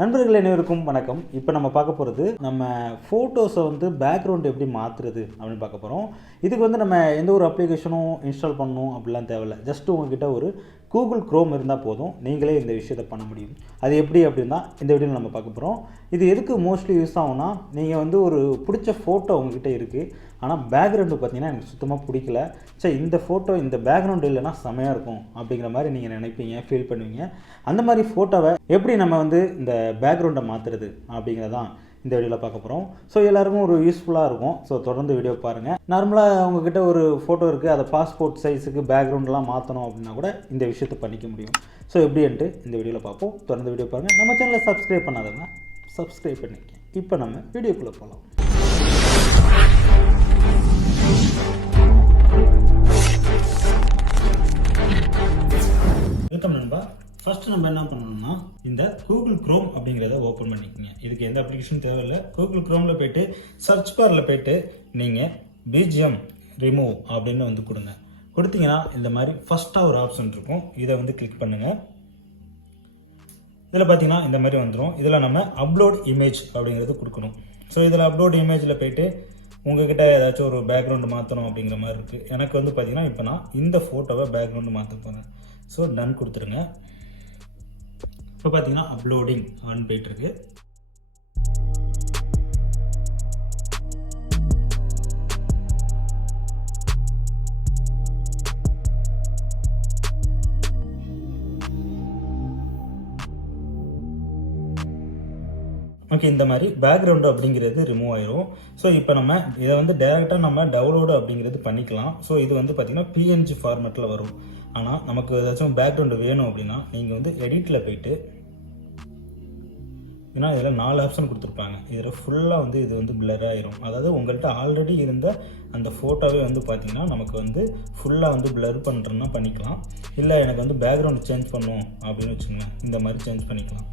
நண்பர்கள் அனைவருக்கும் வணக்கம். இப்போ நம்ம பார்க்க போகிறது நம்ம ஃபோட்டோஸை வந்து பேக்ரவுண்ட் எப்படி மாற்றுறது அப்படின்னு பார்க்க போகிறோம். இதுக்கு வந்து நம்ம எந்த ஒரு அப்ளிகேஷனும் இன்ஸ்டால் பண்ணணும் அப்படிலாம் தேவையில்லை. ஜஸ்ட்டு உங்ககிட்ட ஒரு கூகுள் க்ரோம் இருந்தால் போதும், நீங்களே இந்த விஷயத்தை பண்ண முடியும். அது எப்படி அப்படின்னா இந்த வீடியோவில் நம்ம பார்க்க போகிறோம். இது எதுக்கு மோஸ்ட்லி யூஸ் ஆகும்னா, நீங்கள் வந்து ஒரு பிடிச்ச ஃபோட்டோ உங்ககிட்ட இருக்குது, ஆனால் பேக்ரவுண்டு பார்த்தீங்கன்னா எனக்கு சுத்தமாக பிடிக்கல, சரி இந்த ஃபோட்டோ இந்த பேக்ரவுண்டு இல்லைனா செமையாக இருக்கும் அப்படிங்கிற மாதிரி நீங்கள் நினைப்பீங்க, ஃபீல் பண்ணுவீங்க. அந்த மாதிரி ஃபோட்டோவை எப்படி நம்ம வந்து இந்த பேக்ரவுண்டை மாற்றுறது அப்படிங்கிறதான் இந்த வீடியோவில் பார்க்க போகிறோம். ஸோ எல்லாருக்கும் ஒரு யூஸ்ஃபுல்லாக இருக்கும். ஸோ தொடர்ந்து வீடியோ பாருங்கள். நார்மலாக உங்ககிட்ட ஒரு ஃபோட்டோ இருக்குது, அதை பாஸ்போர்ட் சைஸுக்கு பேக்ரவுண்டெலாம் மாற்றணும் அப்படின்னா கூட இந்த விஷயத்தை பண்ணிக்க முடியும். ஸோ எப்படின்ட்டு இந்த வீடியோவில் பார்ப்போம். தொடர்ந்து வீடியோ பாருங்கள். நம்ம சேனலை சப்ஸ்கிரைப் பண்ணாதவங்க சப்ஸ்கிரைப் பண்ணிக்க. இப்போ நம்ம வீடியோக்குள்ளே போகலாம். வெல்கம் நண்பா. ஃபஸ்ட்டு நம்ம என்ன பண்ணணும்னா, இந்த கூகுள் க்ரோம் அப்படிங்கிறத ஓப்பன் பண்ணிக்கோங்க. இதுக்கு எந்த அப்ளிகேஷன் தேவையில்லை. கூகுள் க்ரோமில் போய்ட்டு சர்ச் பாரில் போய்ட்டு நீங்கள் பிஜிஎம் ரிமூவ் அப்படின்னு வந்து கொடுங்க. கொடுத்தீங்கன்னா இந்த மாதிரி ஃபஸ்ட்டாக ஒரு ஆப்ஷன் இருக்கும், இதை வந்து கிளிக் பண்ணுங்கள். இதில் பார்த்தீங்கன்னா இந்த மாதிரி வந்துடும். இதில் நம்ம அப்லோட் இமேஜ் அப்படிங்கிறது கொடுக்கணும். ஸோ இதில் அப்லோட் இமேஜில் போய்ட்டு உங்ககிட்ட ஏதாச்சும் ஒரு பேக்ரவுண்டு மாற்றணும் அப்படிங்கிற மாதிரி இருக்குது. எனக்கு வந்து பார்த்தீங்கன்னா இப்போ நான் இந்த ஃபோட்டோவை பேக்ரவுண்டு மாற்ற போகிறேன். ஸோ டன் கொடுத்துருங்க. இப்போ பார்த்தீங்கன்னா அப்லோடிங் ஆன் போயிட்டுருக்கு. ஓகே, இந்த மாதிரி பேக்ரவுண்டு அப்படிங்கிறது ரிமூவ் ஆயிரும். ஸோ இப்போ நம்ம இதை வந்து டேரெக்டாக நம்ம டவுன்லோடு அப்படிங்கிறது பண்ணிக்கலாம். ஸோ இது வந்து பார்த்திங்கன்னா பிஎன்ஜி ஃபார்மேட்டில் வரும். ஆனால் நமக்கு ஏதாச்சும் பேக்ரவுண்டு வேணும் அப்படின்னா நீங்கள் வந்து எடிட்டில் போயிட்டு, ஏன்னா இதில் 4 ஆப்ஷன் கொடுத்துருப்பாங்க. இதில் ஃபுல்லாக வந்து இது வந்து பிளர் ஆயிரும். அதாவது உங்கள்கிட்ட ஆல்ரெடி இருந்த அந்த ஃபோட்டோவே வந்து பார்த்திங்கன்னா நமக்கு வந்து ஃபுல்லாக வந்து பிளர் பண்ணுறதுனா பண்ணிக்கலாம். இல்லை எனக்கு வந்து பேக்ரவுண்டு சேஞ்ச் பண்ணும் அப்படின்னு வச்சுக்கோங்களேன், இந்த மாதிரி சேஞ்ச் பண்ணிக்கலாம்.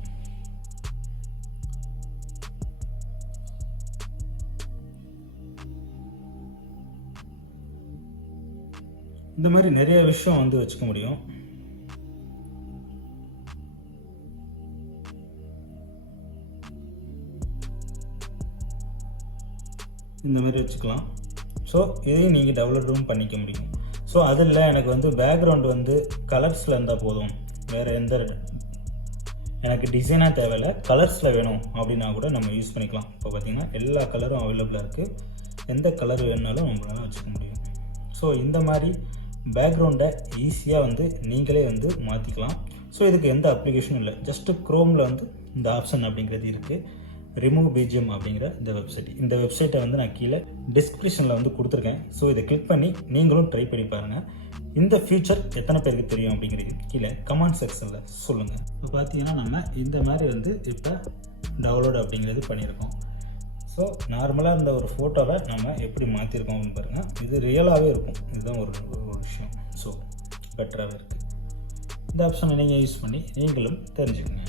இந்த மாதிரி நிறைய விஷயம் வந்து வச்சுக்க முடியும். இந்த மாதிரி வச்சுக்கலாம். ஸோ இதையும் நீங்கள் டெவலப்பும் பண்ணிக்க முடியும். ஸோ அதில் எனக்கு வந்து பேக்ரவுண்டு வந்து கலர்ஸில் இருந்தால் போதும், வேறு எந்த எனக்கு டிசைனாக தேவையில்லை, கலர்ஸில் வேணும் அப்படின்னா கூட நம்ம யூஸ் பண்ணிக்கலாம். இப்போ பார்த்திங்கன்னா எல்லா கலரும் அவைலபிளாக இருக்குது. எந்த கலர் வேணுனாலும் நம்மளால வச்சுக்க முடியும். ஸோ இந்த மாதிரி பேக்ரவுண்டை ஈஸியாக வந்து நீங்களே வந்து மாற்றிக்கலாம். ஸோ இதுக்கு எந்த அப்ளிகேஷனும் இல்லை. ஜஸ்ட்டு க்ரோமில் வந்து இந்த ஆப்ஷன் அப்படிங்கிறது இருக்குது, ரிமூவ் பிஜிஎம் அப்படிங்கிற இந்த வெப்சைட். இந்த வெப்சைட்டை வந்து நான் கீழே டிஸ்கிரிப்ஷனில் வந்து கொடுத்துருக்கேன். ஸோ இதை கிளிக் பண்ணி நீங்களும் ட்ரை பண்ணி பாருங்கள். இந்த ஃபியூச்சர் எத்தனை பேருக்கு தெரியும் அப்படிங்கிறது கீழே கமெண்ட் செக்ஷனில் சொல்லுங்கள். இப்போ பார்த்தீங்கன்னா நம்ம இந்த மாதிரி வந்து இப்போ டவுன்லோட் அப்படிங்கிறது பண்ணியிருக்கோம். ஸோ நார்மலாக இந்த ஒரு ஃபோட்டோவை நம்ம எப்படி மாற்றிருக்கோம் அப்படின்னு பாருங்கள். இது ரியலாகவே இருக்கும். இதுதான் ஒரு விஷயம். ஸோ பெட்டராகவே இருக்குது. இந்த ஆப்ஷனை நீங்கள் யூஸ் பண்ணி நீங்களும் தெரிஞ்சுக்கோங்க.